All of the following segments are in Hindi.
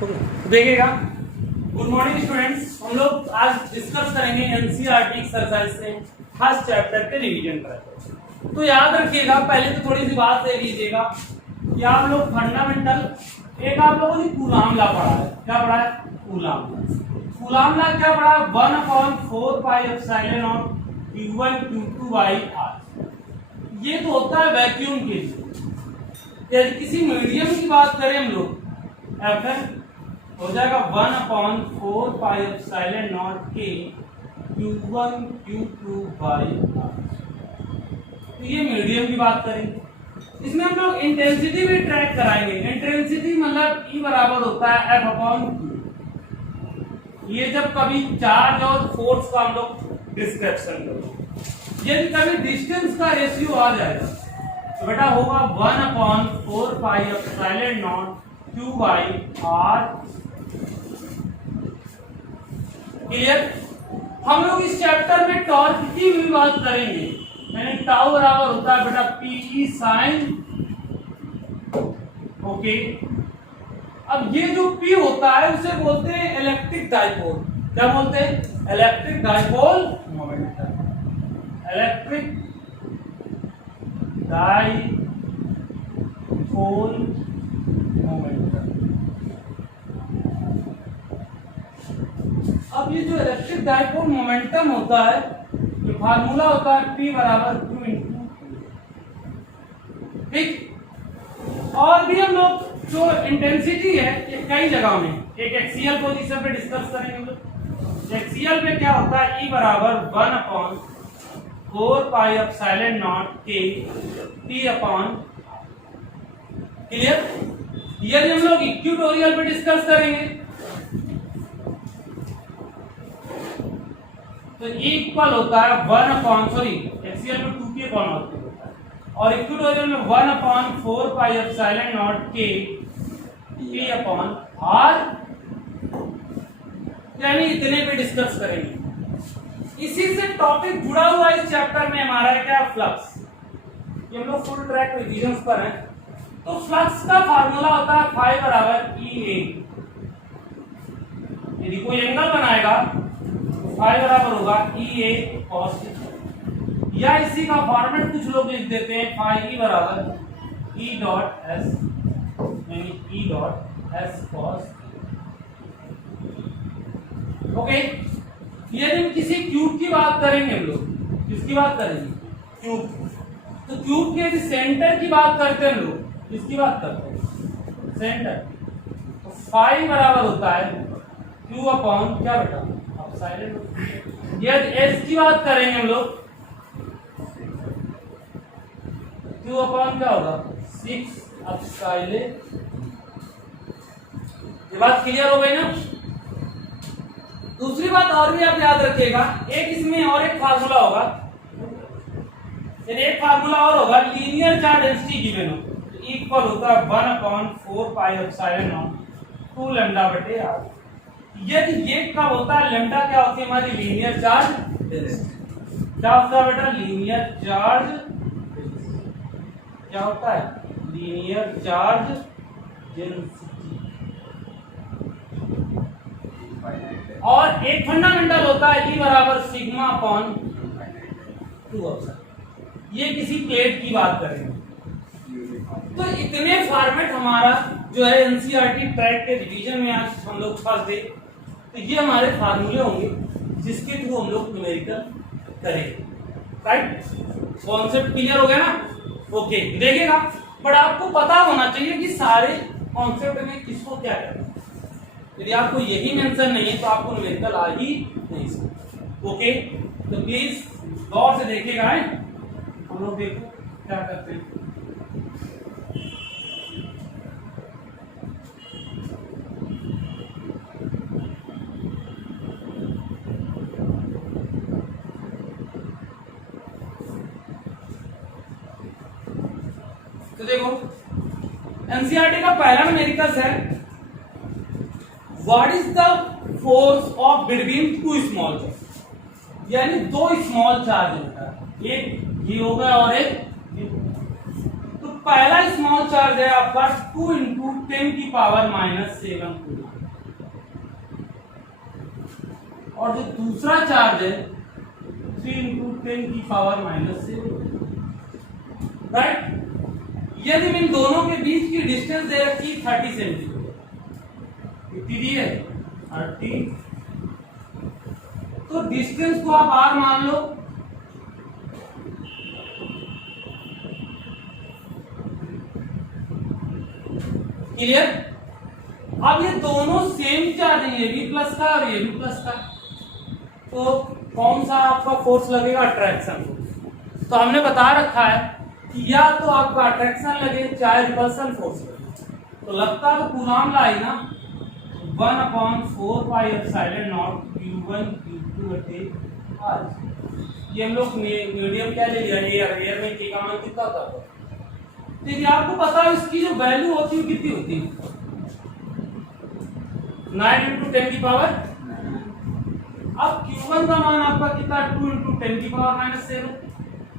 देखिएगा। गुड मॉर्निंग स्टूडेंट्स, हम लोग आज डिस्कस करेंगे एनसीईआरटी एक्सरसाइज से फर्स्ट चैप्टर के रिवीजन पर। तो याद रखिएगा, पहले तो थोड़ी सी बात ले लीजिएगा कि आप लोग फंडामेंटल एक आप लोगों ने कूलाम लॉ पढ़ा है। क्या पढ़ा है? कूलाम लॉ क्या पढ़ा? 1/4 pi epsilon not Q1 Q2 by R। ये तो होता है वैक्यूम के लिए। यदि किसी मीडियम की बात करें हम लोग, Fn हो जाएगा 1/4 पाई एप्सिलॉन नॉट के Q1 Q2 बाई R। तो ये मीडियम की बात करेंगे। इसमें हम लोग इंटेंसिटी भी ट्रैक कराएंगे। इंटेंसिटी मतलब E बराबर होता है F/Q। ये जब कभी चार्ज और फोर्स का हम लोग डिस्क्रिप्शन करेंगे। यदि कभी डिस्टेंस का रेशियो आ जाएगा तो बेटा होगा 1/4 pi epsilon not Q by R। Clear? हम लोग इस चैप्टर में टॉर्क की भी बात करेंगे। यानी टाउ बराबर होता है बेटा PE साइन। ओके, अब ये जो P होता है उसे बोलते हैं इलेक्ट्रिक डाइपोल। क्या बोलते हैं? Electric dipole momentum. Electric dipole momentum. अब ये जो इलेक्ट्रिक डाइपोल मोमेंटम होता है, ये फार्मूला होता है P बराबर Q इंटू। ठीक। और भी हम लोग जो इंटेंसिटी है ये कई जगह में, एक एक्सियल पोजीशन पे डिस्कस करेंगे। एक्सियल पे क्या होता है? E बराबर 1/4 पाई एप्सिलॉन नॉट के T अपॉन। क्लियर? यदि हम लोग इक्वेटोरियल पे डिस्कस करेंगे तो E इक्वल होता है 1/, एक्सियल में 2 के अपॉन होता है और इक्वेटोरियल में 1/4 पाई एप्सिलॉन नॉट के P अपॉन R। यानी इतने पे डिस्कस करेंगे। इसी से टॉपिक जुड़ा हुआ इस चैप्टर में हमारा है क्या? फ्लक्स। ये हम लोग फुल ट्रैक रिवीजन पर हैं। तो फ्लक्स का फार्मूला होता है फाई बराबर EA। यदि कोई एंगल बनाएगा तो फाई बराबर होगा EA cos थीटा, या इसी का फॉर्मेट कुछ लोग लिख देते हैं फाई E बराबर E डॉट S, यानी E dot S cos। Okay, यदि हम किसी क्यूब की बात करेंगे, हम लोग किसकी बात करेंगे? क्यूब। तो क्यूब के यदि सेंटर की बात करते हैं हम लोग, किसकी बात करते हैं? सेंटर। तो फाई बराबर होता है Q अपॉन क्या बेटा? एप्सिलॉन। यदि S की बात करेंगे हम लोग, Q अपॉन क्या होगा? 6 एप्सिलॉन। ये बात क्लियर हो गई ना? दूसरी बात और भी आप याद रखिएगा, एक इसमें और एक फार्मूला होगा। एक फार्मूला और होगा, लीनियर चार्ज डेंसिटी गिवन हो तो इक्वल होता है 1/4 पाई एप्सिलॉन नॉट 2 लैम्डा बटे R। यदि ये कब होता है? लैम्डा क्या होती है हमारी? Linear charge density. क्या होता है बेटा? Linear charge. क्या होता है? Linear charge density. और एक फंडामेंटल होता है E बराबर सिग्मा अपॉन 2। ये किसी प्लेट की बात करेंगे। तो इतने फॉर्मेट हमारा जो है एनसीईआरटी ट्रैक के रिवीजन में आज हम लोग फंस गए। तो ये हमारे फार्मूले होंगे जिसके थ्रू हम लोग न्यूमेरिकल करेंगे। राइट? कॉन्सेप्ट क्लियर हो गया ना? ओके, देखिएगा, बट आपको पता होना चाहिए कि सारे कॉन्सेप्ट में किसको क्या करना है। यदि आपको यही मेंशन नहीं है तो आपको न्यूमेरिकल आ ही नहीं सकता। ओके, तो प्लीज गौर से देखिएगा। हम लोग देखो क्या करते हैं। तो देखो, एनसीईआरटी का पहला न्यूमेरिकल है, what is the force of between 2 small charge. यानी 2 स्मॉल चार्ज होता है, एक ये होगा और एक ये। तो पहला स्मॉल चार्ज है आपका 2 इंटू 10 की पावर -7 कूलम, और जो दूसरा चार्ज है 3 इंटू 10 की पावर -7, राइट। यदि इन दोनों के बीच की डिस्टेंस दे रखी 30 सेंटीमीटर, कितनी दी है 30, तो डिस्टेंस को आप r मान लो, क्लियर। अब ये दोनों सेम चार्ज है, ये भी प्लस का और ये भी प्लस का, तो कौन सा आपका फोर्स लगेगा, अट्रैक्शन फोर्स। तो हमने बता रखा है कि या तो आपका अट्रैक्शन लगे चाहे रिपल्सन फोर्स लगे, तो लगता तो कूलॉम ला ही ना, 1/4 pi epsilon not q1 q2 r। ये हम लोग मीडियम क्या ले लिया, एयर में k का मान कितना होता है, देखिए आपको पता है इसकी जो वैल्यू होती है कितनी होती है, 9 इंटू 10 की पावर। अब Q1 का मान आपका कितना, 2 इंटू 10 की पावर -7,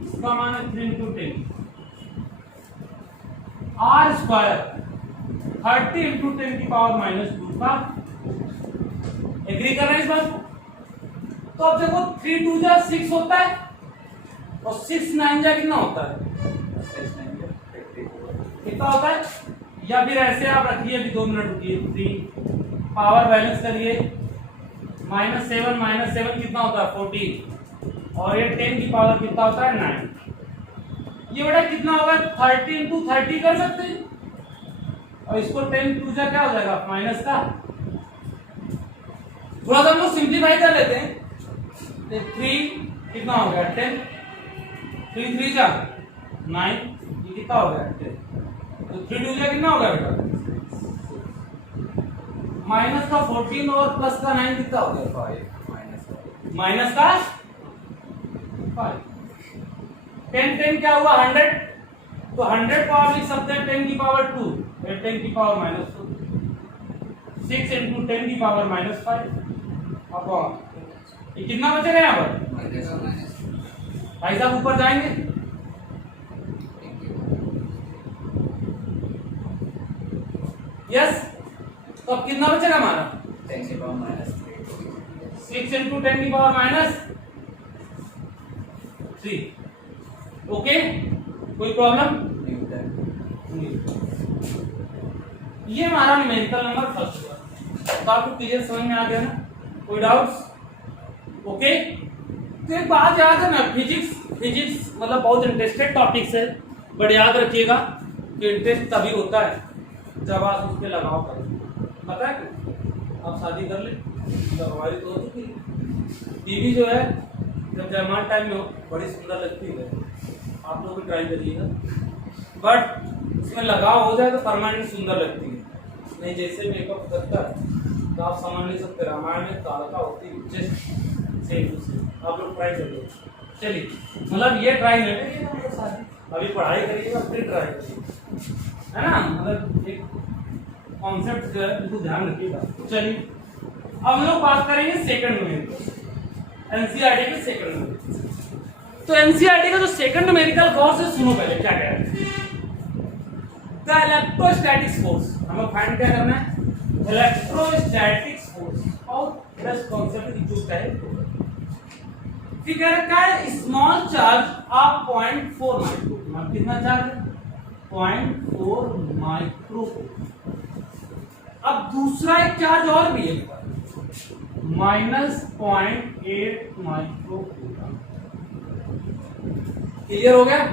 इसका मान है 3 इंटू 10, r स्क्वायर 30 इंटू 10 की पावर -2 का। एग्री कर रहे हैं इस बात को। तो अब देखो 3 2 जा 6 होता है, और 6 9 जा कितना होता है, कितना होता है, या फिर ऐसे आप रखिए, अभी 2 मिनट रुकिए, 3 पावर बैलेंस करिए, -7 कितना होता है 14, और ये 10 की पावर कितना होता है 9। ये बेटा कितना होगा 30 इंटू 30 कर सकते हैं, और इसको 10 2 जा क्या हो जाएगा माइनस का। थोड़ा सा हम लोग सिंप्लीफाई कर लेते हैं, 3 कितना हो गया 10, 3 3 जा 9, ये कितना हो गया 10, तो 3 2 जा कितना हो गया बेटा, माइनस का 14 और प्लस का 9 कितना हो गया 5, माइनस का 5, 10 क्या हुआ 100, तो 100 को आप लिख सकते हैं 10 की पावर 2, 10 की पावर -2, 6 इंटू 10 की पावर -5। अब ये कितना बचेगा यहाँ पर, भाई साहब ऊपर जाएंगे, यस, तो अब कितना बचेगा हमारा 10 की पावर -6 इंटू 10 की पावर -3। ओके, कोई प्रॉब्लम नहीं। ये हमारा न्यूमेरिकल नंबर फर्स्ट हुआ, तो आपको क्लियर समझ में आ गया ना, कोई डाउट्स। ओके, तो एक बात याद है ना, फिजिक्स मतलब बहुत इंटरेस्टेड टॉपिक्स है, बट याद रखिएगा कि इंटरेस्ट तभी होता है जब आप उस पर लगाव करें। पता है आप शादी कर ले, तो हमारी तो हो चुकी टीवी जो है जब जयमाल टाइम में हो बड़ी सुंदर लगती है, आप लोग भी ट्राई करिएगा, बट उसमें लगाव हो जाए तो परमानेंट सुंदर लगती है, नहीं जैसे मेकअप करता है तो आप समझ नहीं सकते, रामायण में तारका होती है जस्ट सेम, आप लोग ट्राई करिए। चलिए, मतलब ये ट्राई नहीं करिए, अभी पढ़ाई करिएगा फिर ट्राई करिए, है ना, मतलब एक कॉन्सेप्ट जो है बिल्कुल ध्यान रखिएगा। चलिए, अब हम लोग बात करेंगे सेकंड न्यूमेरिकल, एनसीईआरटी के सेकंड न्यूमेरिकल। तो एनसीईआरटी का जो सेकंड न्यूमेरिकल कोर्स है, सुनो पहले क्या कह रहे हैं, द इलेक्ट्रोस्टैटिक्स फोर्स, हमें फाइंड क्या करना है, इलेक्ट्रोस्टैटिक्स फोर्स, और प्लस कॉन्सेप्ट जो है फिर कह रखा है स्मॉल चार्ज ऑफ 0.4 माइक्रो, कितना चार्ज है 0.4 माइक्रो। अब दूसरा एक चार्ज और भी है -0.8 माइक्रो, क्लियर हो गया।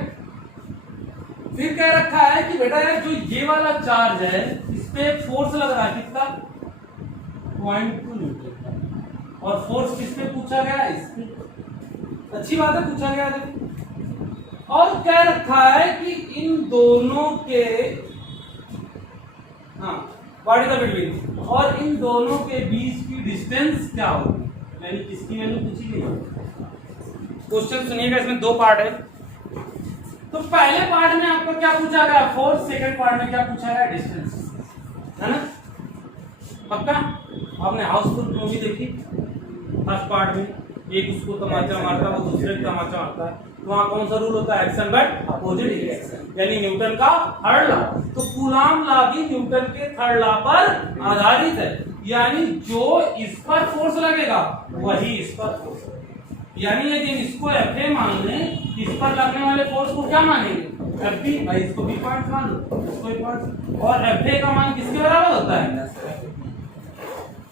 फिर कह रखा है कि बेटा यार जो ये वाला चार्ज है इस पे फोर्स लग रहा है कितना 0.2 न्यूटन, और फोर्स किस पे पूछा गया है, इस पे, अच्छी बात है पूछा गया है। और कह रखा है कि इन दोनों के, हाँ व्हाट इज द बिटवीन, और इन दोनों के बीच की डिस्टेंस क्या होगी, यानी किसकी वैल्यू पूछी गई। क्वेश्चन सुनिएगा, इसमें दो पार्ट है। तो पहले पार्ट में आपको क्या पूछा गया फोर्स, सेकंड पार्ट में क्या पूछा गया डिस्टेंस, है ना, पक्का। आपने हाउसफुल मूवी देखी, फर्स्ट पार्ट में एक उसको तमाचा मारता है, वो दूसरे को तमाचा मारता है, तो वहां कौन सा रूल होता है? एक्शन बट अपोजिट रिएक्शन, यानी न्यूटन का थर्ड लॉ। तो कूलाम लॉ भी न्यूटन के थर्ड लॉ पर आधारित है, यानी जो इस पर फोर्स लगेगा वही इस पर फोर्स लगेगा। यानी यदि इसको Fa मान लें, इस पर लगने वाले फोर्स को क्या मानेंगे? Fb, भाई इसको भी पॉइंट मान लो, इसको भी पॉइंट, और Fa का मान किसके बराबर होता है?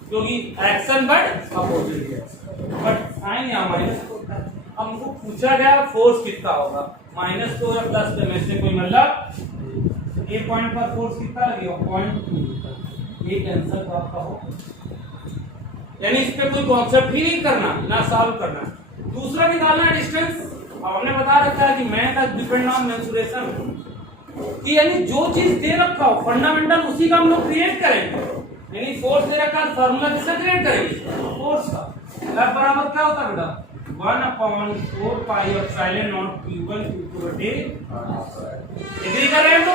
क्योंकि action but opposite reaction, but sign यहाँ माइनस होता है। अब हमको पूछा गया फोर्स कितना होगा, माइनस को या प्लस करने से कोई मतलब ए पॉइंट पर फोर्स कितना लगेगा? 0.2, ये कैंसिल तो आपका हो, यानी इस पे कोई कॉन्सेप्ट ही नहीं करना, ना सॉल्व करना। दूसरा निकालना है डिस्टेंस। अब हमने बता रखा है कि मैथ डिपेंड ऑन मेंसुरेशन, कि यानी जो चीज दे रखा हो फंडामेंटल उसी का हम लोग क्रिएट करेंगे। यानी फोर्स दे रखा है, फार्मूला किसका क्रिएट करेंगे? फोर्स का। F बराबर क्या होता है बेटा? 1/4 pi epsilon not Q1 Q2 agree कर रहे हैं तो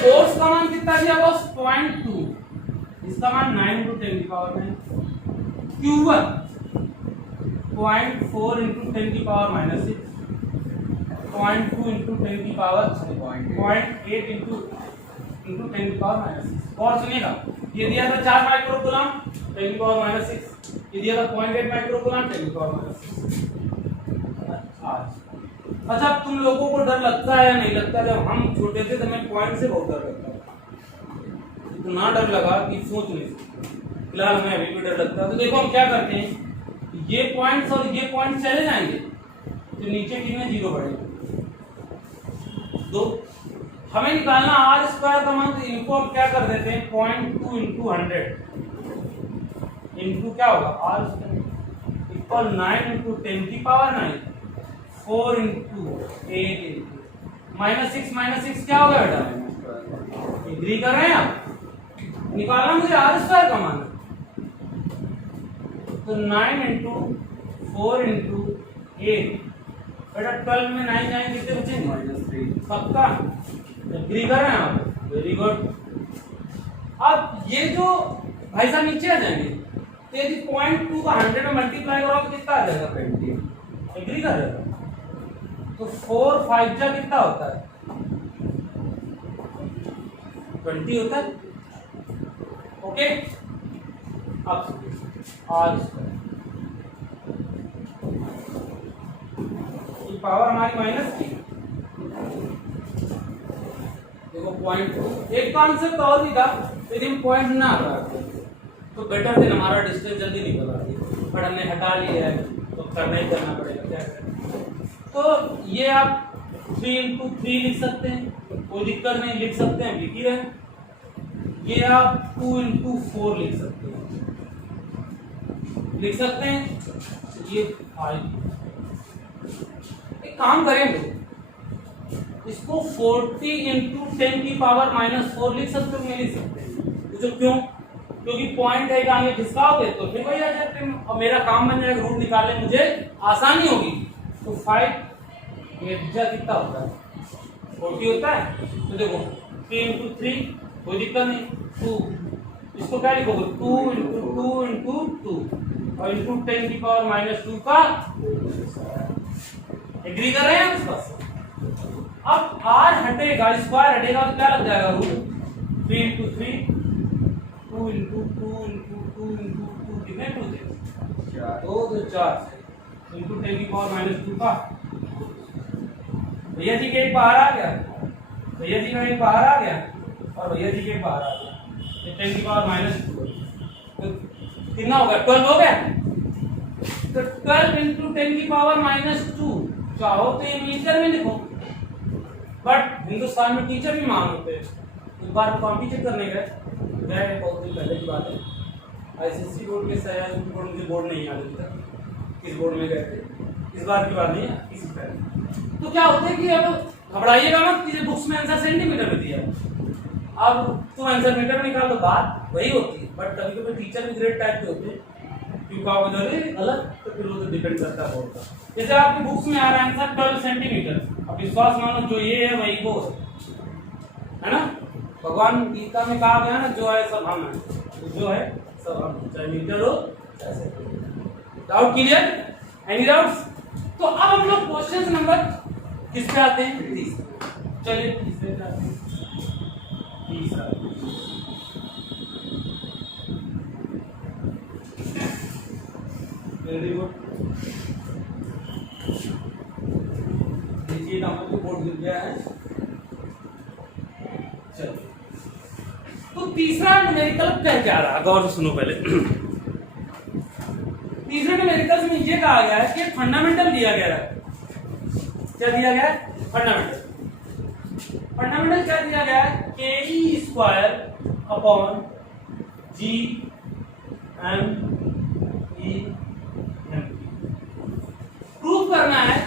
फोर्स का मान कितना दिया बॉस? 0.2, इसका मान 9 × 10 की पावर 9, Q1 0.4 × 10 की पावर -6, 0.2 × 10 की पावर 0.8 × 10 की पावर -6। और सुनिएगा, ये दिया था 4 माइक्रोकूलम 10 की पावर -6, ये दिया था 0.8 माइक्रोकूलम 10 की पावर -6। अच्छा, तुम लोगों को डर लगता है या नहीं लगता? जब हम छोटे थे तो हमें पॉइंट से बहुत डर लगता था, इतना डर लगा कि सोच नहीं सकते। फिलहाल हमें अभी भी डर लगता है। तो देखो हम क्या करते हैं, ये पॉइंट्स और ये पॉइंट चले जाएंगे तो नीचे कितने जीरो बढ़ेंगे? 2। हमें निकालना आर स्क्वायर का मान, तो इनको हम क्या कर देते हैं 0.2 × 100 इनटू क्या होगा आर इक्वल 9 × 10 की पावर 9, 4 × 8 -6 क्या होगा बेटा? एग्री कर रहे हैं आप? निकालना मुझे आर स्क्वायर का मान, तो 9 × 4 × 8 बेटा 12 में 9 जाएंगे कितने बचेंगे? पक्का एग्री कर रहे हैं आप? Very good. अब ये जो भाई साहब नीचे आ जाएंगे, तो यदि 0.2 का 100 में मल्टीप्लाई करो तो कितना आ जाएगा? 20। एग्री कर रहे हो? तो 4 5 जा कितना होता है? 20 होता है। ओके, अब आर पावर हमारी माइनस की, देखो 0.2। एक कॉन्सेप्ट और भी था, यदि हम पॉइंट ना हटा तो बेटर देन हमारा डिस्टेंस जल्दी निकल आती, बट हमने हटा लिया है तो करना ही करना पड़ेगा, क्या करें। तो ये आप 3 × 3 लिख सकते हैं, कोई दिक्कत नहीं, लिख सकते हैं, लिख ही रहे। ये आप 2 × 4 लिख सकते हैं, लिख सकते हैं। ये 5। एक काम करें तो इसको 40 × 10 की पावर -4 लिख सकते हो, नहीं लिख सकते? तो क्यों? क्योंकि पॉइंट है आगे खिसकाओगे तो फिर वही आ जाते हैं, और मेरा काम बन जाएगा, रूट निकालने मुझे आसानी होगी। तो 5 8 कितना होता है? 40 होता है। तो देखो 3 × 3 कोई दिक्कत नहीं, 2 इसको क्या लिखोगे? 2 × 2 × 2 और × 10 की पावर -2 का। एग्री कर रहे हैं उस पर? अब r हटेगा, स्क्वायर हटेगा तो क्या लग जाएगा? रूट 3 × 3 2 × 2 × 2 × 2 कितने 2 थे? 2 2 4 × 10 की पावर -2 का। भैया जी के एक बाहर आ गया, भैया जी का एक बाहर आ गया, और भैया जी के एक बाहर आ गया, ये 10 की पावर -2 तो कितना हो गया? 12 हो गया। तो 12 × 10 की पावर -2 चाहो तो ये मीटर में लिखो, बट हिंदुस्तान में टीचर भी मान होते हैं। एक बार कॉपी चेक करने गए, बहुत दिन पहले की बात है, आईसीएसई बोर्ड के सयाज बोर्ड, मुझे बोर्ड नहीं याद था किस बोर्ड में गए थे, इस बार की बात नहीं है, किसी पहले। तो क्या होता है कि अब घबराइएगा मत कि बुक्स में आंसर सेंटीमीटर में दिया, अब तुम आंसर मीटर में निकाल दो, बात वही होती है। बट कभी कभी टीचर भी ग्रेट टाइप के होते हैं, क्योंकि आप उधर अलग, तो फिर वो तो डिपेंड करता है बोर्ड का। जैसे आपकी बुक्स में आ रहा है आंसर 12 सेंटीमीटर, अब विश्वास मानो जो ये है वही वो है ना। भगवान गीता में कहा गया ना, जो है सब हम है, तो जो है सब हम, चाहे मीटर हो चाहे। Doubt clear? Any doubts? तो अब हम लोग क्वेश्चन नंबर किस पे आते हैं? चलिए तीसरे पे आते हैं। तीसरा वेरी गुड। देखिए नंबर तो बोर्ड गिर गया है। चलिए तो तीसरा न्यूमेरिकल क्या रहा, गौर से सुनो पहले। तीसरे न्यूमेरिकल में ये कहा गया है कि फंडामेंटल दिया गया है। क्या दिया गया है? फंडामेंटल। फंडामेंटल क्या दिया गया है? ke square upon G M E M. Prove करना है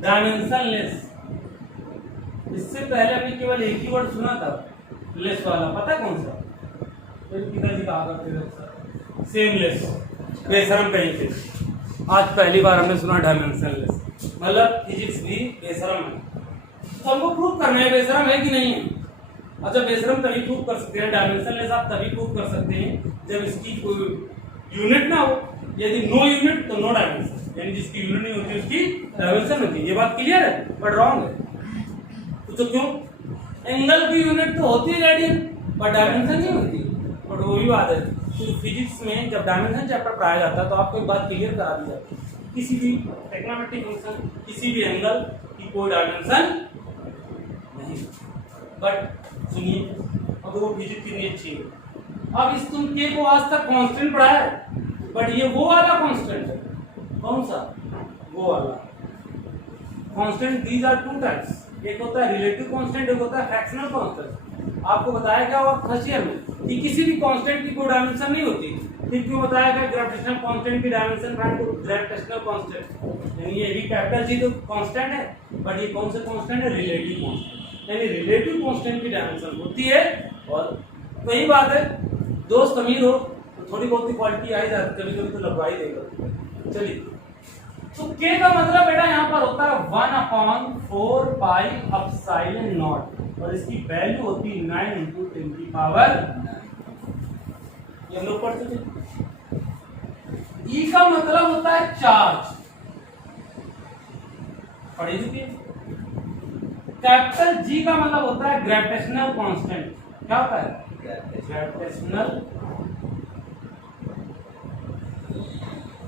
डायमेंशनलेस। इससे पहले अभी केवल एक ही वर्ड सुना था, लेस वाला, पता कौन सा? मेरे पिताजी कहा करते थे सेमलेस, बेशरम कहीं थे। आज पहली बार हमने सुना डायमेंशनलेस, मतलब फिजिक्स भी बेशरम है। तो हमको प्रूव करना है बेशरम है कि नहीं है। अच्छा, बेशरम तभी प्रूव कर सकते हैं, डायमेंशनलेस आप तभी प्रूव कर सकते हैं जब इसकी कोई यूनिट ना हो। यदि नो यूनिट तो नो डायमेंशन, यानी जिसकी यूनिट नहीं होती उसकी डायमेंशन होती है। ये बात क्लियर है? बट रॉन्ग है। तो क्यों? एंगल की यूनिट तो होती है रेडियन, पर डायमेंशन नहीं होती। बट वो भी बात है, तो फिजिक्स में जब डायमेंशन चैप्टर पढ़ाया जाता है तो आपको एक बात क्लियर करा दी जाती है, किसी भी ट्रिग्नोमेट्रिक फंक्शन, किसी भी एंगल की कोई डायमेंशन नहीं। बट सुनिए, अब वो फिजिक्स कितनी अच्छी है। अब इस तुम के को आज तक कांस्टेंट पढ़ा है, बट ये वो वाला कांस्टेंट है। कौन सा? वो वाला constant. These are two types, एक होता है रिलेटिव कांस्टेंट, एक होता है फ्रैक्शनल कांस्टेंट। आपको बताया क्या हुआ फर्स्ट ईयर में कि किसी भी कांस्टेंट की कोई डायमेंशन नहीं होती। फिर क्यों बताया गया? ग्रेविटेशनल कांस्टेंट की डायमेंशन फाइंड करो, ग्रेविटेशनल कांस्टेंट। यानी ये भी कैपिटल जी तो कांस्टेंट है, बट ये कौन सा कांस्टेंट है? Relative constant. यानी रिलेटिव कांस्टेंट की डायमेंशन होती है। और वही बात है, दोस्त अमीर हो तो थोड़ी बहुत ही क्वालिटी आ ही जाती, कभी कभी तो लगवा ही देगा। चलिए, तो k का मतलब बेटा यहाँ पर होता है 1/4 पाई एप्सिलॉन नॉट, और इसकी वैल्यू होती है 9 × 10⁻⁹। ये हम लोग पढ़ चुके। E का मतलब होता है चार्ज, पढ़ चुके। कैपिटल G का मतलब होता है ग्रेविटेशनल कांस्टेंट। क्या होता है? Gravitational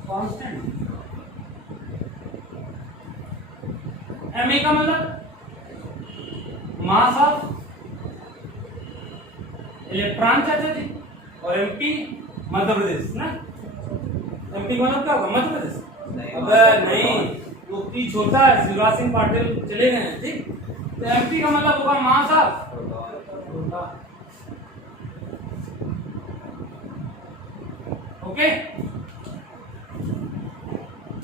constant. Ma का मतलब मास ऑफ इलेक्ट्रॉन, चाचा जी। और MP मध्य प्रदेश ना। MP मतलब क्या होगा? मध्य प्रदेश। अबे नहीं, वो P छोटा है, शिवराज सिंह पाटिल चले गए हैं, ठीक। तो MP का मतलब होगा मास ऑफ छोटा। ओके,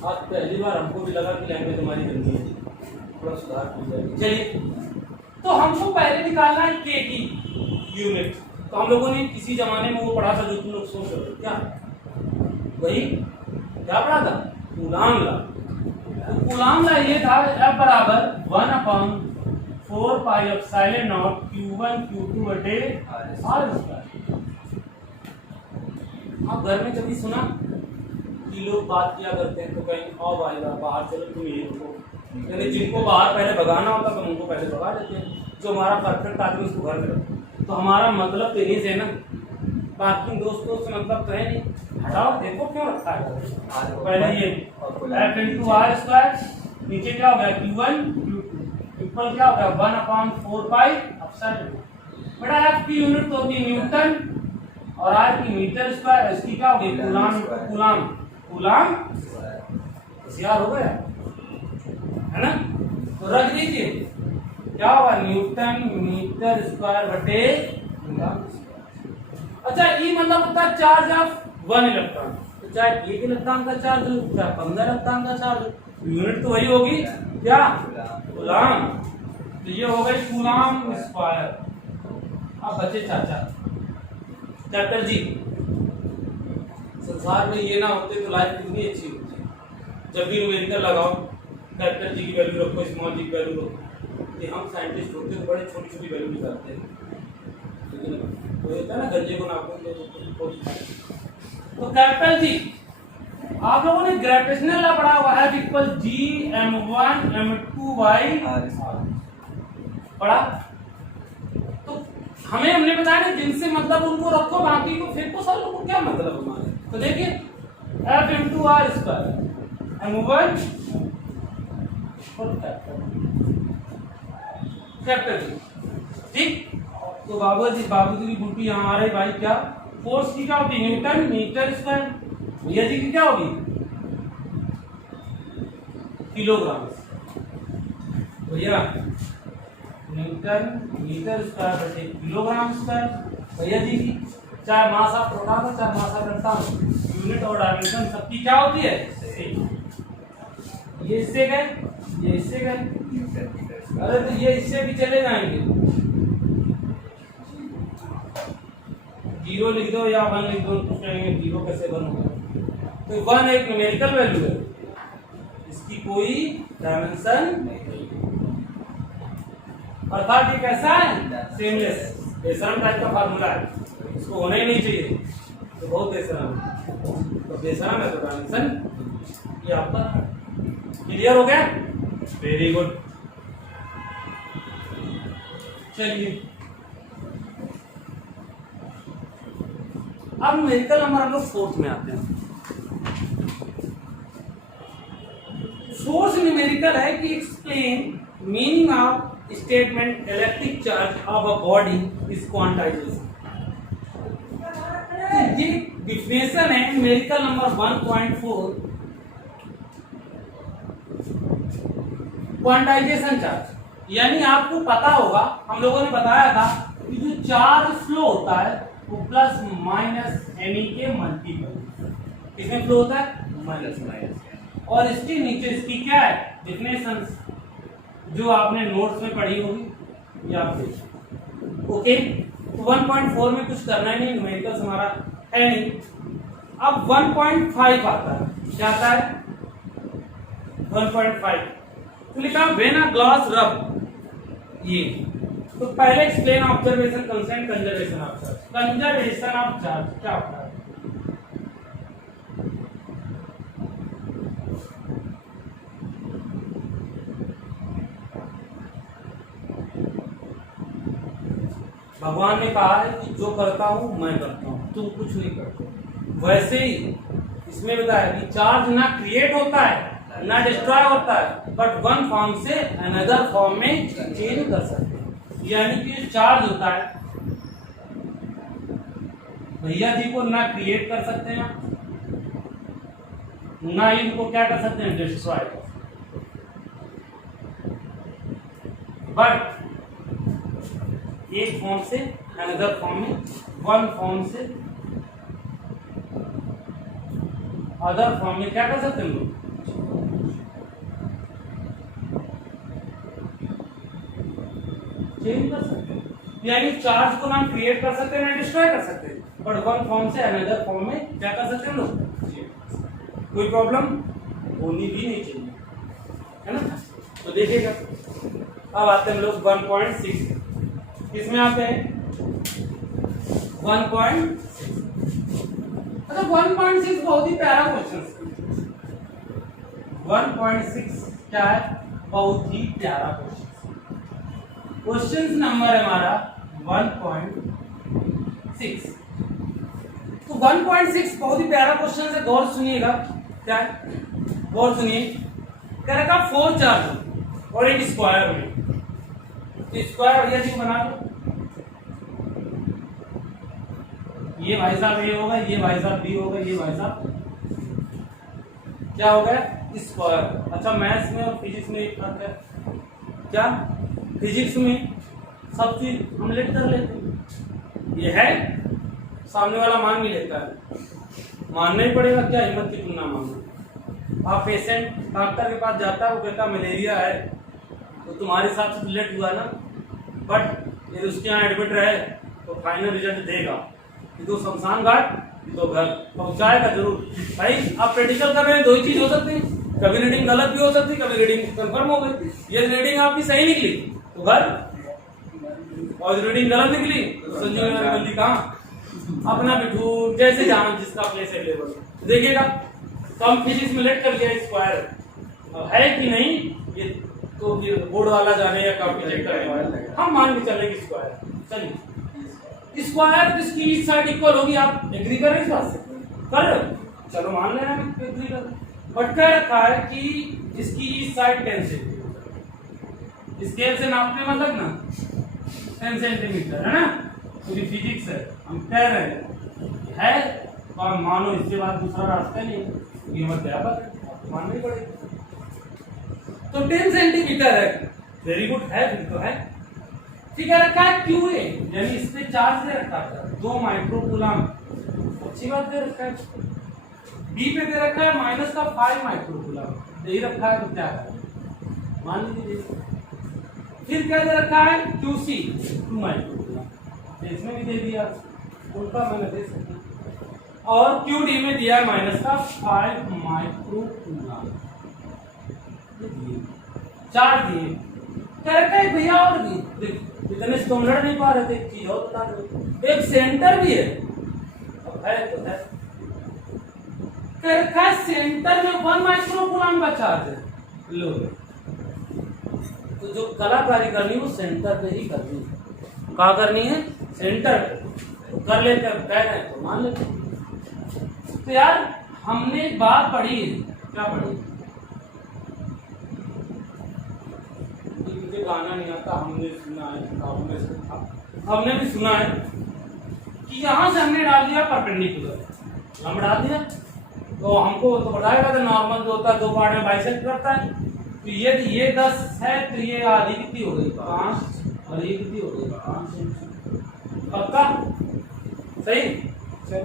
आज पहली बार हमको भी लगा कि लैंग्वेज हमारी गंदी है, थोड़ा सुधार की जाएगी। चलिए, तो हमको पहले निकालना है के की यूनिट। तो हम लोगों ने किसी जमाने में वो पढ़ा था जो तुम लोग सोच रहे हो, क्या वही क्या पढ़ा था? Coulomb law. तो कूलाम लॉ ये था F बराबर 1/4 pi epsilon not Q1 Q2 R²। आप घर में कभी सुना कि लोग बात किया करते हैं तो कहीं आओ आएगा बाहर, चलो तुम ये रुको। यानी जिनको बाहर पहले भगाना होता तो उनको पहले भगा देते हैं, जो हमारा परफेक्ट आदमी उसको घर में रखते। तो हमारा मतलब तो इन्हीं से ना, बाकी दोस्तों से मतलब तो है नहीं। हटाओ, देखो क्यों रखा है। पहले ये F × R², नीचे क्या हो गया? Q1 Q2 इक्वल क्या हो गया? 1/4 पाई एप्सिलॉन। बेटा F की यूनिट तो होती है न्यूटन और R की मीटर स्क्वायर। इसकी क्या हो गई? कूलाम। कूलाम कूलाम होशियार हो गया है ना। तो रख दीजिए, क्या होगा? न्यूटन मीटर स्क्वायर बटे कूलाम। अच्छा, E मतलब होता है चार्ज ऑफ 1 इलेक्ट्रॉन। तो चाहे 1 इलेक्ट्रॉन का चार्ज हो, चाहे 15 इलेक्ट्रॉन का चार्ज हो, यूनिट तो वही होगी, क्या? कूलाम। तो ये हो गई कूलाम स्क्वायर। अब बचे चाचा कैपिटल जी। संसार में ये ना होते तो लाइफ कितनी अच्छी होती। जब भी न्यूमेरिकल लगाओ, कैपिटल जी की वैल्यू रखो, स्मॉल जी की वैल्यू रखो। कि हम साइंटिस्ट होते तो बड़े छोटी छोटी वैल्यू निकालते हैं, लेकिन वो होता है ना गंजे को नाखून दो। तो कैपिटल जी आप लोगों ने ग्रेविटेशनल लॉ पढ़ा हुआ है, equal G m1 m2 by पढ़ा। तो हमने बताया ना, जिनसे मतलब उनको रखो, बाकी को फेंको, सर लोगों को क्या मतलब हमारे। तो देखिए F into R square m1 capital, ठीक। तो बाबूजी की बूटी यहाँ आ रही भाई, क्या फोर्स की क्या होगी, न्यूटन मीटर स्क्वायर, भैया जी की क्या होगी, किलोग्राम, भैया न्यूटन मीटर स्क्वायर बटे किलोग्राम स्क्वायर। भैया जी की चाहे मास ऑफ प्रोटॉन हो चाहे मास ऑफ इलेक्ट्रॉन, यूनिट और डायमेंशन सबकी क्या होती है, सेम। ये इससे गए, ये इससे गए, अरे तो ये इससे भी चले जाएंगे, 0 लिख दो या 1 लिख दो, कुछ कहेंगे 0 कैसे 1 होगा। तो 1 एक न्यूमेरिकल वैल्यू है, इसकी कोई डायमेंशन नहीं, अर्थात ये कैसा है, सेमलेस, बेसरम टाइप का फार्मूला है, इसको होना ही नहीं चाहिए, तो बहुत बेसरम है, तो बेसरम है तो डायमेंशन ये आपका क्लियर हो गया, वेरी गुड। चलिए अब न्यूमेरिकल नंबर हम लोग फोर्थ में आते हैं। फोर्थ न्यूमेरिकल है कि explain meaning of statement electric charge of a body is quantization. ये डिफिनेशन है न्यूमेरिकल नंबर 1.4, क्वांटाइजेशन चार्ज। यानी आपको पता होगा, हम लोगों ने बताया था कि जो चार्ज फ्लो होता है वो प्लस माइनस एनी के मल्टीपल, किसमें फ्लो होता है, माइनस माइनस, और इसके नीचे इसकी क्या है डिफिनेशन, जो आपने नोट्स में पढ़ी होगी, ये आप देखिए, ओके। तो 1.4 में कुछ करना ही नहीं, न्यूमेरिकल्स हमारा है नहीं। अब 1.5 आता है, क्या आता है 1.5, तो लिखा व्हेन अ ग्लास रब, ये तो पहले explain observation consent conservation of charge. Conservation of charge क्या होता है, भगवान ने कहा है कि जो करता हूं मैं करता हूं, तुम कुछ नहीं करते। वैसे ही इसमें बताया कि चार्ज ना क्रिएट होता है ना डिस्ट्रॉय होता है, बट वन फॉर्म से अनदर फॉर्म में चेंज कर सकते हैं। यानी कि चार्ज होता है, भैया जी को ना क्रिएट कर सकते हैं ना इनको क्या कर सकते हैं, डिस्ट्रॉय कर सकते हैं, बट एक फॉर्म से अनदर फॉर्म में, वन फॉर्म से अदर फॉर्म में क्या कर सकते हैं लोग, चेंज कर सकते हैं। यानी चार्ज को ना क्रिएट कर सकते हैं ना डिस्ट्रॉय कर सकते हैं, बट वन फॉर्म से अनदर फॉर्म में क्या कर सकते हैं लोग, कोई प्रॉब्लम होनी भी नहीं चाहिए, है ना। तो देखिएगा अब आते हैं हम लोग 1.6, किसमें आते हैं 1.6। अच्छा 1.6 बहुत ही प्यारा क्वेश्चन, 1.6 क्या है, बहुत ही प्यारा क्वेश्चन। क्वेश्चन नंबर है हमारा 1.6। तो 1.6 बहुत ही प्यारा क्वेश्चन है, गौर सुनिएगा, क्या है गौर सुनिए। कह रखा 4 चार्ज और एक स्क्वायर में, तो स्क्वायर भैया जी बना दो, ये भाई साहब ए होगा, ये भाई साहब बी होगा, ये भाई साहब क्या हो गया, स्क्वायर। अच्छा मैथ्स में और फिजिक्स में एक फर्क है, क्या फिजिक्स में सब चीज हम लेट कर लेते हैं, ये है सामने वाला मान भी लेता है, मानना ही पड़ेगा, क्या हिम्मत की तुलना मानना। आप पेशेंट डॉक्टर के पास जाता है, वो कहता मलेरिया है, तो तुम्हारे हिसाब से लेट हुआ ना, बट यदि उसके यहाँ एडमिट रहे तो फाइनल रिजल्ट देगा, ये तो शमशान घाट, ये तो घर पहुंचाएगा जरूर। भाई आप प्रैक्टिकल कर रहे हैं, दो ही चीज हो सकती है, कभी रीडिंग गलत भी हो सकती है, कभी रीडिंग कंफर्म हो गई। ये रीडिंग आपकी सही निकली तो घर, और रीडिंग गलत निकली तो संजू कहाँ अपना बिठू, जैसे जहां जिसका प्लेस अवेलेबल। देखिएगा तो हम फिजिक्स में लेट कर लिया स्क्वायर, अब है कि नहीं ये तो फिर बोर्ड वाला जाने या कैलकुलेट करने वाला, हम मान के चले कि स्क्वायर। चलिए स्क्वायर जिसकी ईच साइड इक्वल होगी, आप एग्री कर रहे हैं इस बात से? कर रहे हो? चलो मान लेना एग्री कर, बट कह रखा है कि इसकी ईच साइड 10 सेंटीमीटर, स्केल से नापने मतलब ना 10 सेंटीमीटर है ना, तो ये फिजिक्स है, हम कह रहे हैं तो हम मानो, इसके बाद दूसरा रास्ता नहीं, ये मत आपको मानना ही पड़ेगा। तो 10 सेंटीमीटर है, वेरी गुड है, फिर तो है। ठीक है, रखा है क्यू ए, यानी इस पे चार्ज दे रखा था 2 माइक्रोकूलम, अच्छी बात दे रखा है। बी पे दे रखा है माइनस का 5 माइक्रोकूलम, यही रखा है तो क्या है मान लीजिए। फिर क्या दे रखा है क्यू सी 2 माइक्रोकूलम, इसमें भी दे दिया, उल्टा मैंने दे सकता, और क्यू डी में दिया है माइनस का 5 माइक्रोकूलम, चार दिए। कह रखा है भैया और भी इतने से तुम लड़ नहीं पा रहे थे, एक चीज और बता दो, एक सेंटर भी है, अब है तो है। कह रखा है सेंटर में 1 माइक्रोकूलम का चार्ज है, लो तो जो कलाकारी करनी वो सेंटर पे ही करनी है। कहाँ करनी है? सेंटर पे। कर लेते हैं, कह रहे हैं तो मान लेते हैं। तो यार हमने एक बात पढ़ी, क्या पढ़ी? मुझे गाना नहीं आता, हमने सुना है, हमने भी सुना है कि यहाँ से हमने डाल दिया परपेंडिकुलर, हम डाल दिया तो हमको तो बताएगा था नॉर्मल जो होता है 2 पार्ट में बाइसेक्ट करता है, तो ये 10 है तो ये आधी कितनी हो गई 5, और ये कितनी हो गई 5। पक्का सही? चल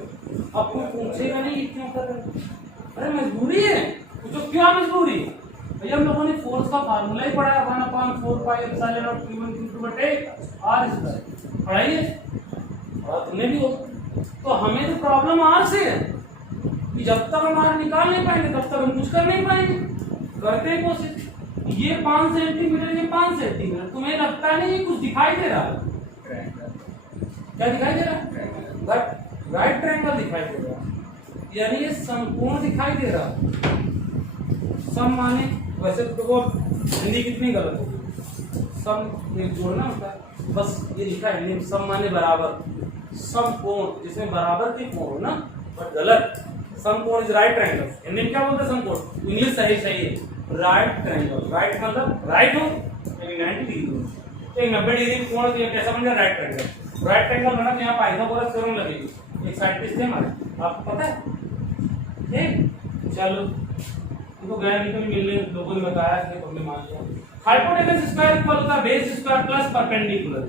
अब कोई पूछेगा नहीं क्यों कर रहे, अरे मजबूरी है, पूछो क्यों मजबूरी? भैया हम लोगों ने फोर्स का फार्मूला ही पढ़ा है, 1/4 pi epsilon not Q1 Q2 बटे R स्क्वायर, पढ़ाई है और तुमने भी हो। तो हमें तो प्रॉब्लम R से है कि जब तक हम R निकाल नहीं पाएंगे तब तक हम कुछ कर नहीं पाएंगे। करते हैं कोशिश, ये 5 सेंटीमीटर, ये 5 सेंटीमीटर, तुम्हें लगता नहीं ये कुछ दिखाई दे रहा है? क्या दिखाई दे रहा है? बट राइट ट्रायंगल दिखाई दे रहा है, यानी ये समकोण दिखाई दे रहा है। सम माने वैसे तो वो हिंदी कितनी गलत होगी, सम एक जोड़ना होता है, बस ये लिखा है हिंदी सम माने बराबर, समकोण जिसमें बराबर के कोण हो ना, बट गलत। समकोण इज राइट ट्रायंगल, हिंदी में क्या बोलते हैं समकोण? इंग्लिश सही है, राइट ट्रायंगल। राइट मतलब राइट हो यानी 90 डिग्री हो, तो 90 डिग्री कोण तो कैसा बन गया? Right triangle. राइट ट्रायंगल बना तो यहाँ पाइथागोरस थ्योरम लगेगी, एक साइड पे इससे हमारे, आपको पता है? ठीक, चलो तो गया नहीं, कभी मिलने लोगों ने बताया कि हमने मान लिया हाइपोटेनस स्क्वायर इक्वल होता है बेस स्क्वायर प्लस परपेंडिकुलर।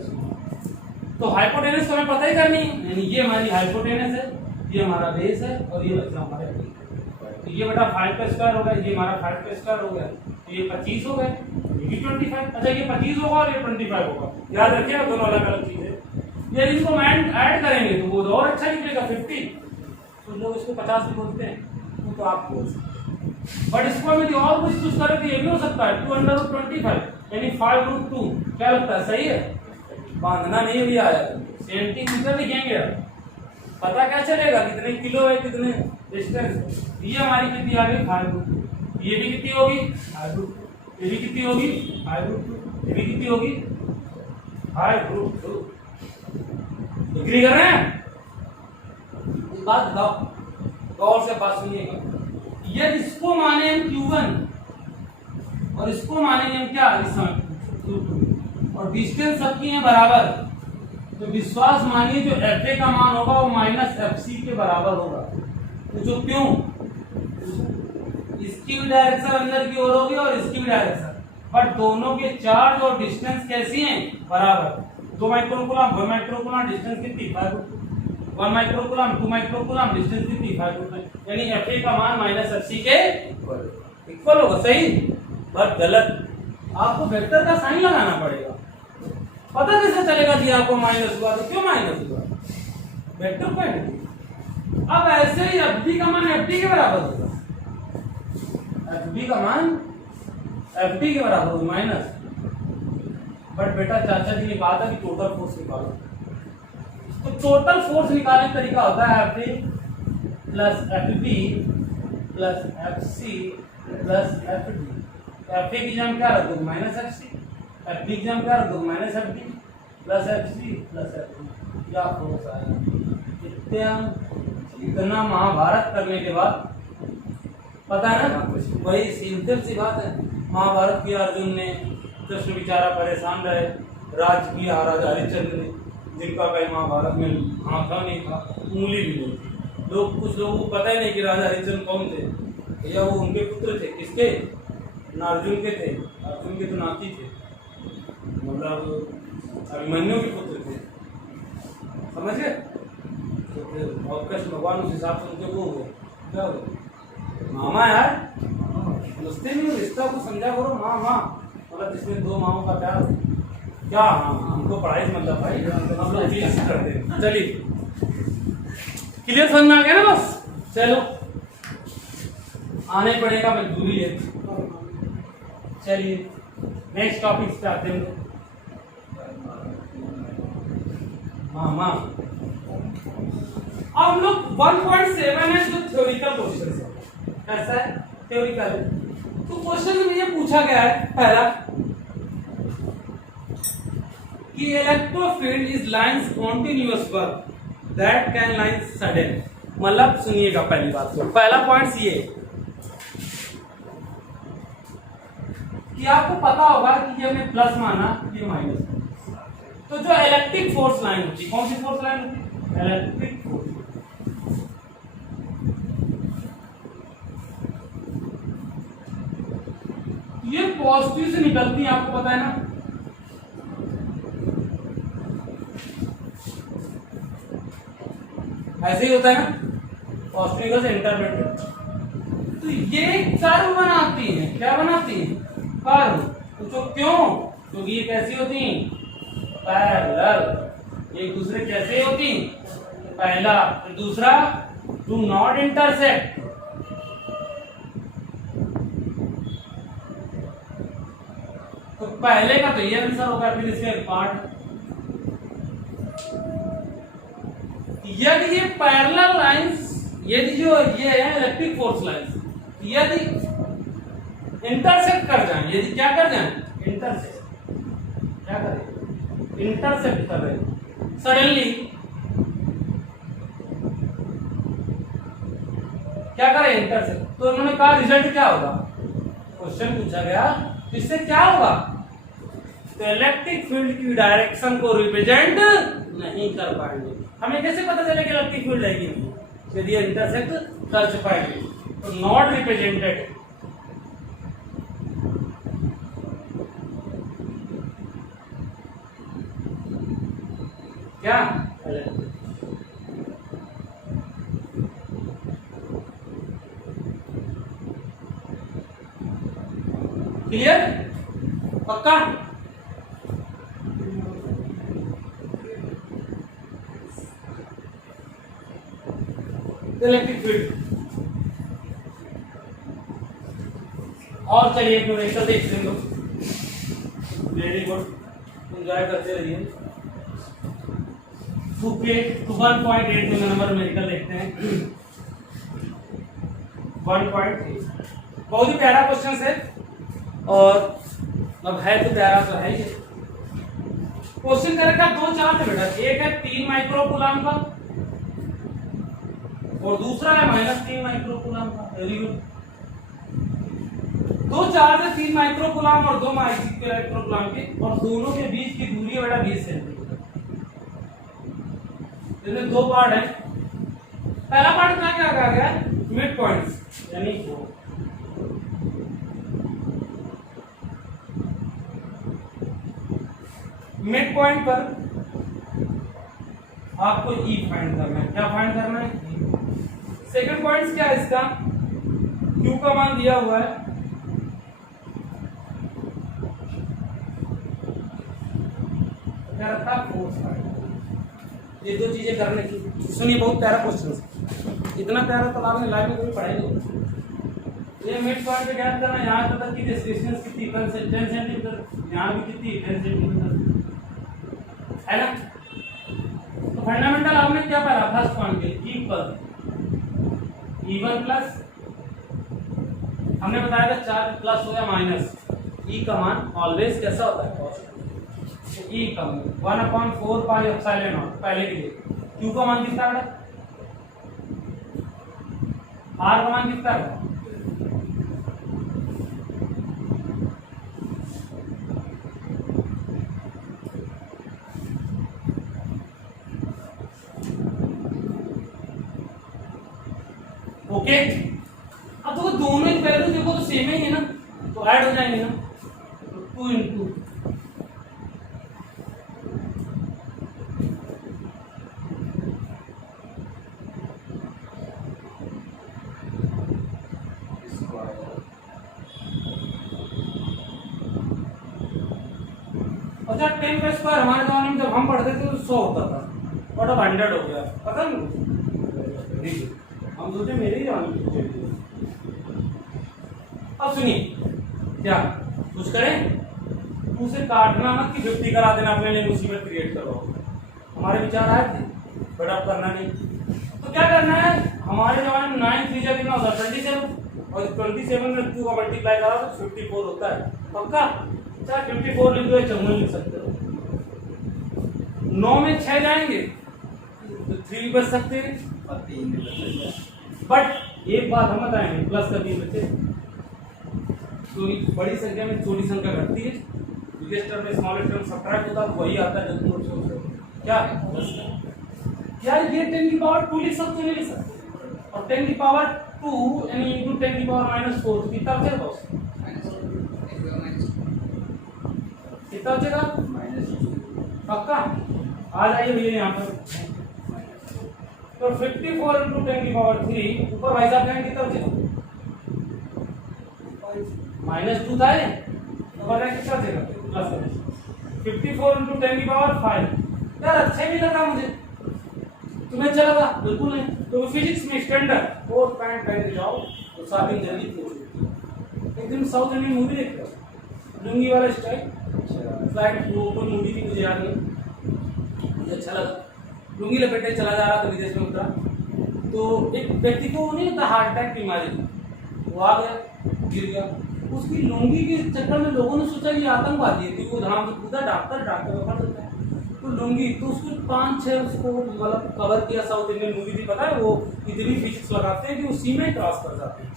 तो हाइपोटेनस तो हमें पता ही करनी है, यानी ये हमारी हाइपोटेनस है, ये हमारा बेस है, और ये बचा हमारा तो ये बटा 5 का स्क्वायर हो गया, ये हमारा 5 का स्क्वायर हो गया, तो ये 25 हो गए, ये भी 25। अच्छा ये 25 होगा और ये 25 होगा, याद रखिएगा दोनों अलग अलग चीजें। यदि इनको ऐड करेंगे तो वो और अच्छा निकलेगा 50, तो लोग इसको 50 भी बोलते हैं, तो आप बोल सकते हैं। बट इसको में और कुछ करे तो ये भी हो सकता है 2/25 यानी 5√2। क्या लगता है सही है? बांधना नहीं भी आया, सेंटीमीटर लिखेंगे, पता क्या चलेगा कितने किलो है, कितने डिस्टेंस। ये हमारी कितनी आ गई 5√2, ये भी कितनी होगी 5√2, ये भी कितनी होगी 5√2, ये भी कितनी होगी 5√2। एग्री कर रहे हैं? बात बताओ, गौर से बात सुनिएगा। यदि इसको माने हम Q1 और इसको मानेंगे हम क्या Q2, और डिस्टेंस सबकी है बराबर, तो विश्वास मानिए जो FA का मान होगा वो -FC के बराबर होगा। तो जो क्यों, इसकी भी डायरेक्शन अंदर की ओर होगी और इसकी भी डायरेक्शन, बट दोनों के चार्ज और डिस्टेंस कैसी हैं? बराबर। 2 माइक्रोकूलम 1 माइक्रोकूलम, डिस्टेंस कितनी 5, 1 माइक्रोकूलम 2 माइक्रोकूलम, डिस्टेंस कितनी 5, यानी FA का मान -FC के इक्वल होगा। सही? बट गलत, आपको वेक्टर का साइन लगाना पड़ेगा। पता कैसे चलेगा कि आपको माइनस हुआ? तो क्यों माइनस हुआ? Vector point. अब ऐसे ही FB का मान FD के बराबर होगा, FB का मान FD के बराबर होगा माइनस। बट बेटा चाचा जी ने कहा था कि टोटल फोर्स निकालो, तो टोटल फोर्स निकालने का तरीका होता है FA plus FB plus F C plus F D. F A की जगह क्या रख दो minus F C, F D की जगह क्या रख दो minus F D plus F C plus F D. क्या फोर्स आया इतना महाभारत करने के बाद पता है ना, वही सिंपल सी बात है। महाभारत की अर्जुन ने, कृष्ण बेचारा परेशान रहे, राज्य किया राजा हरिश्चंद्र ने, जिनका कहीं महाभारत में हाथ नहीं था, उंगली भी नहीं थी। लोग कुछ लोगों को पता ही नहीं कि राजा हरिश्चंद्र कौन थे, या वो उनके पुत्र थे। किसके? ना अर्जुन के थे, अर्जुन के तो नाती थे, मतलब अभिमन्यु के पुत्र थे, समझ गए? तो फिर और कृष्ण भगवान उस हिसाब से उनके वो हुए, क्या हुए? मामा यार, समझते नहीं, रिश्ता को समझा करो। माँ माँ मतलब जिसमें दो माओं का प्यार हो। क्या? हाँ, हमको पढ़ाई से मतलब भाई, हम लोग फीस करते हैं। चलिए, क्लियर समझ में आ गया ना? बस चलो, आने पड़ेगा, मजबूरी है। चलिए नेक्स्ट टॉपिक पे आते हैं। मामा अब हम लोग 1.7 है जो थ्योरिकल क्वेश्चन है। कैसा है? थ्योरिकल। तो क्वेश्चन में ये पूछा गया है पहला कि electric field is lines continuous work that can lines sudden. मतलब सुनिएगा पहली बात तो पहला पॉइंट ये कि आपको पता होगा कि ये हमने प्लस माना, ये माइनस। तो जो इलेक्ट्रिक फोर्स लाइन होती है, कौन सी फोर्स लाइन होती है? Electric force. ये पॉजिटिव से निकलती है, आपको पता है ना? ऐसे ही होता है ना, पॉजिटिव से इंटरमीडिएट। तो ये कर्व बनाती है। क्या बनाती है? कर्व। पूछो क्यों? क्योंकि ये कैसी होती हैं? पैरेलल। एक दूसरे कैसे होती? पहला। दूसरा, डू नॉट इंटरसेक्ट। तो पहले का तो ये आंसर होगा, फिर इसके पार्ट। यदि ये पैरेलल लाइंस, यदि जो ये है इलेक्ट्रिक फोर्स लाइंस, यदि इंटरसेक्ट कर जाए, यदि क्या कर जाए? इंटरसेक्ट। क्या करें? इंटरसेक्ट कर रहे सडनली, क्या करें? इंटरसेक्ट। तो उन्होंने कहा रिजल्ट क्या होगा? क्वेश्चन पूछा गया, इससे क्या होगा? तो इलेक्ट्रिक फील्ड की डायरेक्शन को रिप्रेजेंट नहीं कर पाएंगे। हमें कैसे पता चलेगा इलेक्ट्रिक फील्ड है कि नहीं? यदि इंटरसेक्ट कर पाएंगे तो नॉट रिप्रेजेंटेड। क्या? क्लियर? पक्का? Electric field. और चलिए न्यूमेरिकल देखते हैं। वेरी गुड, एंजॉय करते रहिए। 1.8 में नंबर न्यूमेरिकल देखते हैं। 1.8 बहुत ही प्यारा क्वेश्चन है, और अब है तो प्यारा तो है ही। क्वेश्चन करेगा दो चार्ज है बेटा, एक है 3 माइक्रो कूलम का और दूसरा है -3 माइक्रो कूलम का। Very good. दो चार्ज है 3 माइक्रो कूलम और 2 माइक्रो कूलम के, और दोनों के बीच की दूरी है बेटा 20 सेंटीमीटर। इसमें दो पार्ट है। पहला पार्ट में क्या कहा गया? मिड पॉइंट्स, यानी मिड पॉइंट पर आपको ई फाइंड करना है। क्या फाइंड करना है? सेकंड पॉइंट क्या है इसका? क्यू का मान दिया हुआ है, क्या रखा? Force find. ये दो चीजें करने की। सुनिए, बहुत प्यारा क्वेश्चन है, इतना प्यारा तो आपने लाइव में कभी पढ़ाई नहीं। ये मिड पॉइंट पे क्या करना है? यहाँ तक की डिस्टेंस कितनी? 10 सेंटीमीटर। यहाँ भी कितनी? 10 सेंटीमीटर है ना? तो फंडामेंटल आपने क्या पढ़ा? फर्स्ट पॉइंट के इक्वल E1 प्लस हमने बताया था चार्ज प्लस हो या माइनस, ई का मान ऑलवेज कैसा होता है पॉजिटिव। ई का मान 1/4 पाई एप्सिलॉन नॉट पहले के लिए। क्यू का मान कितना है, आर का मान कितना है, ओके। अब तो दोनों ही वैल्यू देखो तो सेम ही है ना, तो ऐड हो जाएंगे ना, तो 2 इंटू अच्छा 10 का स्क्वायर हमारे जमाने में जब हम पढ़ते थे तो 100 होता था, बट अब 100 हो गया, पता नहीं हम सोचे मेरे ही जमाने में। अब सुनिए क्या कुछ करें, उसे काटना मत कि 50 करा देना, अपने लिए मुसीबत क्रिएट करो। हमारे विचार आए थे बट अब करना नहीं। तो क्या करना है, हमारे जमाने में 9 3 कितना होता है 27, और 27 में 2 का मल्टीप्लाई करा तो 54 होता है पक्का। चाहे 54 लिख दो या 54 लिख सकते हो। 9 में 6 जाएंगे तो 3 बच सकते हैं और 3 भी बच सकते हैं। बट एक बात हम बताएंगे, प्लस का 3 बचे, तो बड़ी संख्या में छोटी संख्या घटती है, बिगेस्ट टर्म में स्मॉलेस्ट टर्म सब्ट्रैक्ट होता है, वही आता है जो तुम सोच रहे हो क्या है बस। यार ये 10 की पावर 2 लिख सकते नहीं लिख सकते, और 10 की पावर 2 यानी इनटू 10 की पावर -4 कितना बचेगा बॉस, कितना बचेगा पक्का। आ जाइए भैया यहाँ पर, तो 54 इंटू 10 की पावर 3 ऊपर भाई साहब कहेंगे कितना बचेगा, -2 था ये, तो बताएं कितना बचेगा प्लस 54 इंटू 10 की पावर 5। यार अच्छे भी लगा मुझे, तुम्हें अच्छा लगा बिल्कुल नहीं। तो फिजिक्स में स्टैंडर्ड कोट पैंट पहन के जाओ तो शादी जल्दी पूरी। एक दिन साउथ इंडियन मूवी देख रहा लुंगी वाला स्टाइल, फ्लाइट वो कोई मूवी थी मुझे याद नहीं, मुझे अच्छा लगा। लुंगी लपेटे चला जा रहा था, विदेश में उतरा तो एक व्यक्ति को नहीं होता हार्ट अटैक की बीमारी, वो आ गया गिर गया, उसकी लुंगी के चक्कर में लोगों ने सोचा कि आतंकवादी है, क्योंकि वो धड़ाम से कूदा, डॉक्टर को पकड़ देता है तो लुंगी, तो उसको 5-6 उसको मतलब कवर किया। साउथ इंडियन मूवी थी पता है, वो इतनी फिजिक्स लगाते हैं कि वो सीमा क्रॉस कर जाते हैं,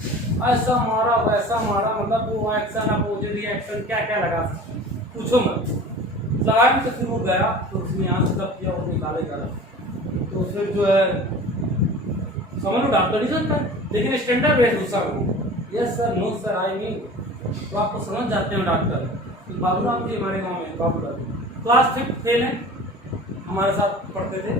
ऐसा मारा वैसा मारा, मतलब वो एक्शन अपोजिट रिएक्शन क्या क्या लगा पूछो मत, लगाया तो फिर वो गया तो उसने यहाँ से तब किया, वो निकाले करा तो फिर जो है समझ लो डॉक्टर नहीं जानता है, लेकिन स्टैंडर्ड वेशभूषा में yes sir no sir I mean, तो आपको समझ जाते हैं डॉक्टर। तो बाबूराम जी हमारे गाँव में, बाबूराम क्लास 5 फेल है, हमारे साथ पढ़ते थे,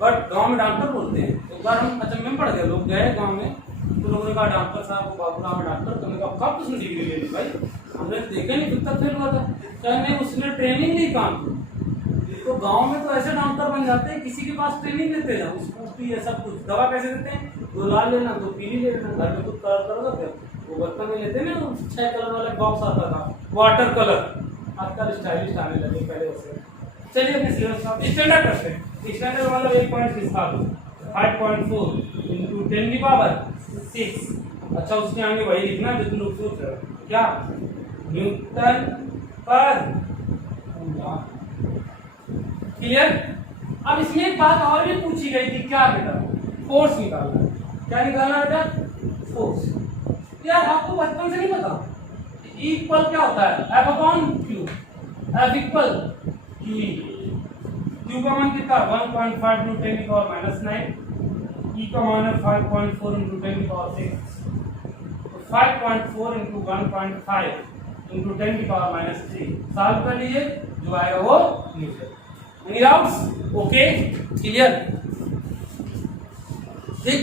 बट गांव में डॉक्टर बोलते हैं। एक बार हम अचंभे में पड़ गए, लोग गए गांव में तो लोगों ने कहा डॉक्टर साहब वो बाबूराम है डॉक्टर, तो मैंने कहा कब उसने डिग्री ले ली भाई, हमने देखा नहीं कितना फेल हुआ था, कहने उसने ट्रेनिंग नहीं काम की। तो गांव में तो ऐसे डॉक्टर बन जाते हैं, किसी के पास ट्रेनिंग लेते जाओ, स्कूटी है सब कुछ। दवा कैसे देते हैं, 2 लाल लेना 2 पीली ले लेना, घर में कुछ कलर करोगे फिर वो बर्तन में लेते ना 6 कलर वाला बॉक्स आता था, वाटर कलर आजकल स्टाइलिश आने लगे, पहले वैसे। चलिए अपने सिलेबस का स्टैंडर्ड करते हैं। स्टैंडर्ड मतलब 1 पॉइंट लिखा दो 5.4 इंटू 10 की पावर 6। अच्छा उसके आगे वही लिखना जो तुम लोग सोच रहे हो क्या, न्यूटन पर। क्लियर। अब इसमें एक बात और भी पूछी गई थी, क्या बेटा, फोर्स निकालना। क्या निकालना बेटा, फोर्स। यार आपको बचपन से नहीं पता इक्वल क्या होता है, F upon Q, F equal Q का मान कितना 1.5 इंटू 10 की पावर -9, ई का मान है 5.4 इंटू 10 की पावर 6, तो 5.4 इंटू 1.5 इंटू 10 की पावर -3 सॉल्व कर लीजिए, जो आएगा वो Newton. Any doubts, okay clear, ठीक।